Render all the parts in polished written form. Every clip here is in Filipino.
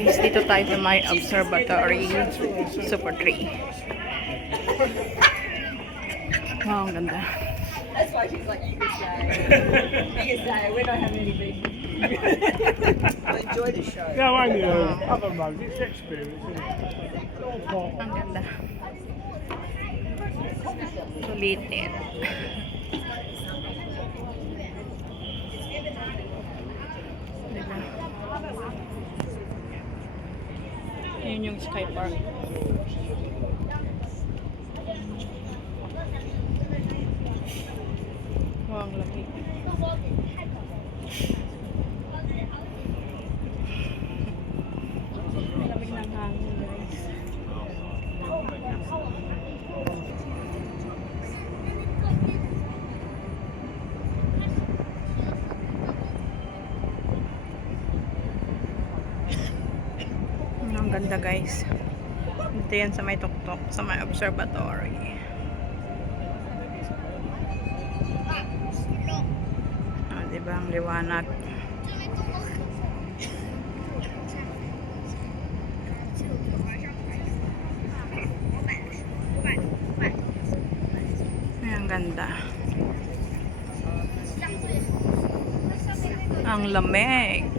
guys, dito tayo sa may observatory super tree. Wow, ang ganda. That's why she's like, you can stay. You can stay. We're not having anything. Enjoy the show. No, I know. Other road. It's experience, isn't it? Ang ganda. Sulitin. Diba? Yun yung Sky Park. Wow, ang lamig. Lamig ng hangin, guys. Ang ganda, guys. Dito yan sa may tuktok, sa may observatory. Diba ang liwanag? Ay, ang ganda. Ang lamig.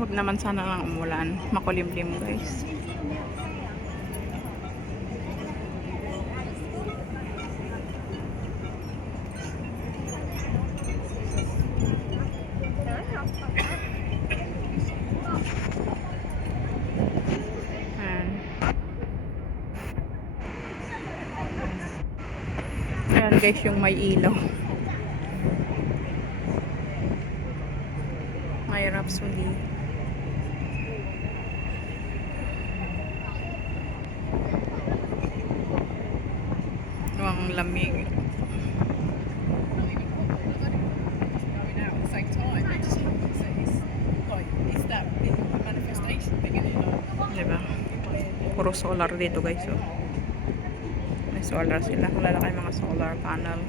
Huwag naman sana lang umulan. Makulimlim, guys. Ayan, guys, yung may ilaw. May Rhapsody. Ang lamig. Diba? Puro solar dito, guys. So, may solar sila. Lalaki mga solar panel.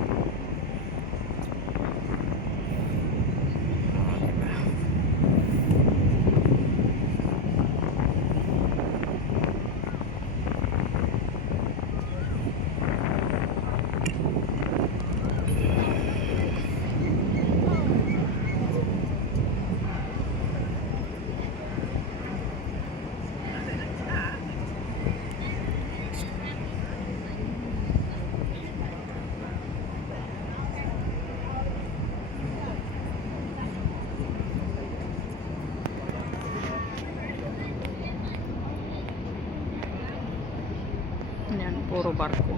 Yan, puro barko.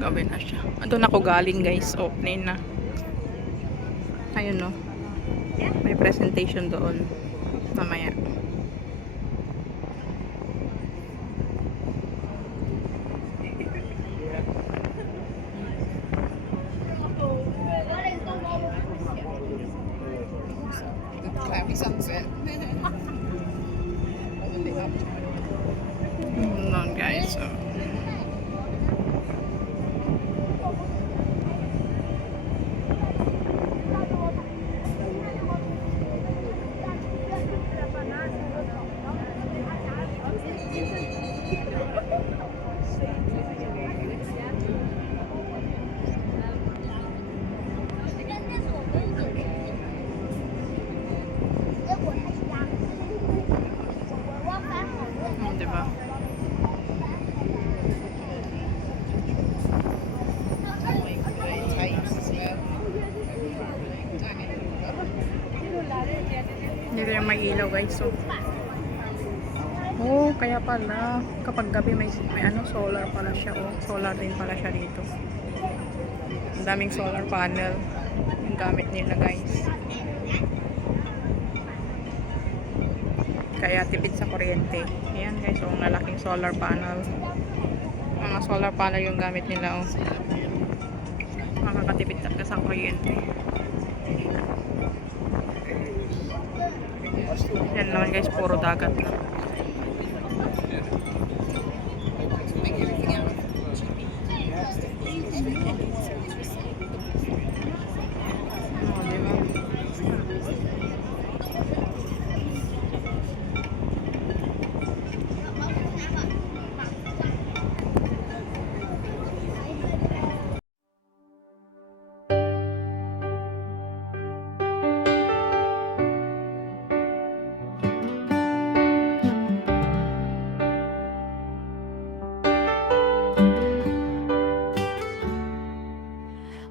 Gabi na siya. Doon ako galing, guys. Opening na. Ayun, no. May presentation doon. Mamaya. Cloudy sunset. Noon, guys. So, Hindi rin may ilaw guys. So, oh, kaya pala kapag gabi may ano, solar pala siya. Oh, solar din pala siya dito. Ang daming solar panel yung gamit nila guys. Kaya tipid sa kuryente. Ayan guys, oh, lalaking solar panel. Mga solar panel yung gamit nila. Oh. Makakatipid talaga sa kuryente. Yan naman guys, puro dagat na. Oh, diba?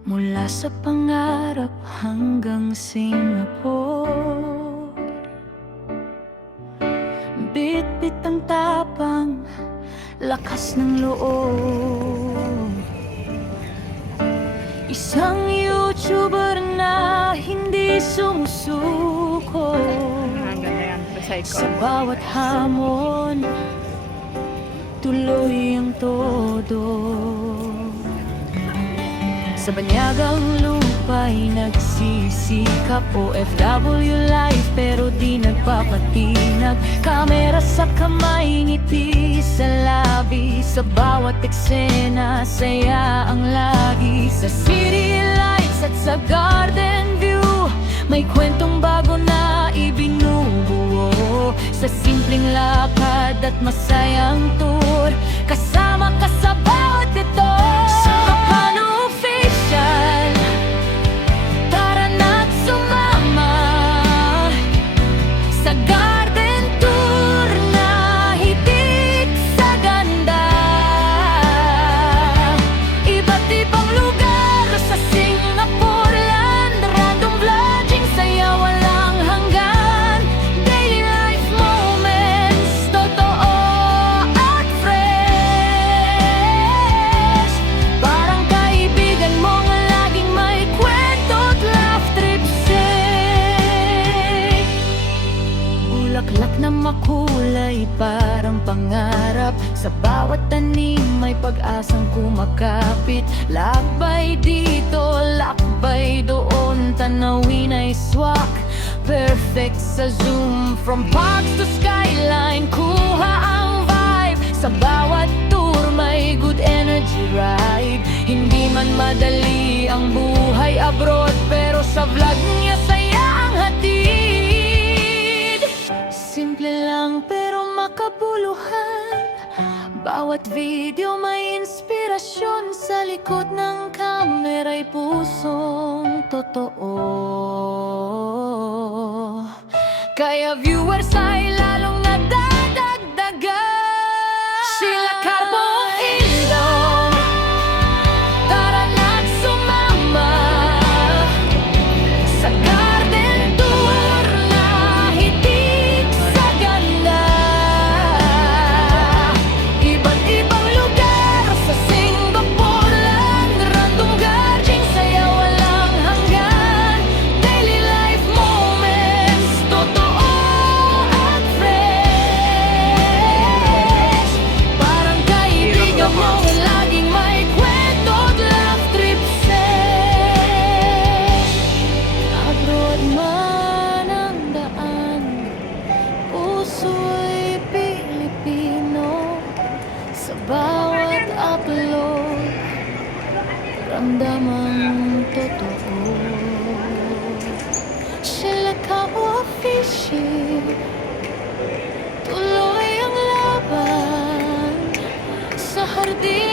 Mula sa pangarap hanggang Singapore, bit-bit ang tapang, lakas ng loob. Isang YouTuber na hindi sumusuko Ang ganda yan, sa recycle. bawat hamon, tuloy ang todo. Sa banyagang lupa'y nagsisikap, OFW life pero di nagpapatinag. Kamera sa kamay, ngiti sa labi, sa bawat eksena, saya ang lagi. Sa city lights at sa garden view, may kwentong bago na ibinubuo. Sa simpleng lakad at masayang tour, kasama ka sa bawat ito. Sa Kapano Official, tara na't sumama sa garden tour na hitik sa ganda. Iba't ibang lugar sa Singapore land, random vlogging, saya walang hanggan. Daily life moments, totoo at fresh. Parang kaibigan mo nga laging may kwento't laugh trips eh. Bulaklak na makulay parang pangarap, sa bawat tanim may pag-asang kumakapit. Lakbay dito, lakbay doon, tanawin ay swak, perfect sa zoom. From parks to skyline, kuha ang vibe. Sa bawat tour may good energy ride. Hindi man madali ang buhay abroad, pero sa vlog niya saya ang hatid. Simple lang pero makabuluhan, bawat video may inspirasyon. Sa likod ng kamera'y pusong totoo. Kaya viewers ay lalong nadadagdagan. Sila Carbo Ilong, tara na't sumama sa garden tour na hitik sa ganda. Iba't ibang lugar sa Singapore land, random garging, saya walang hanggan. Daily life moments, totoo at fresh. Parang kaibigan mo laging may kwento't laugh trips eh. Abroad man ang daan, puso'y Pilipino. Sa bawat upload, ramdam ang totoo. Sielacao Official, tuloy ang laban sa hardin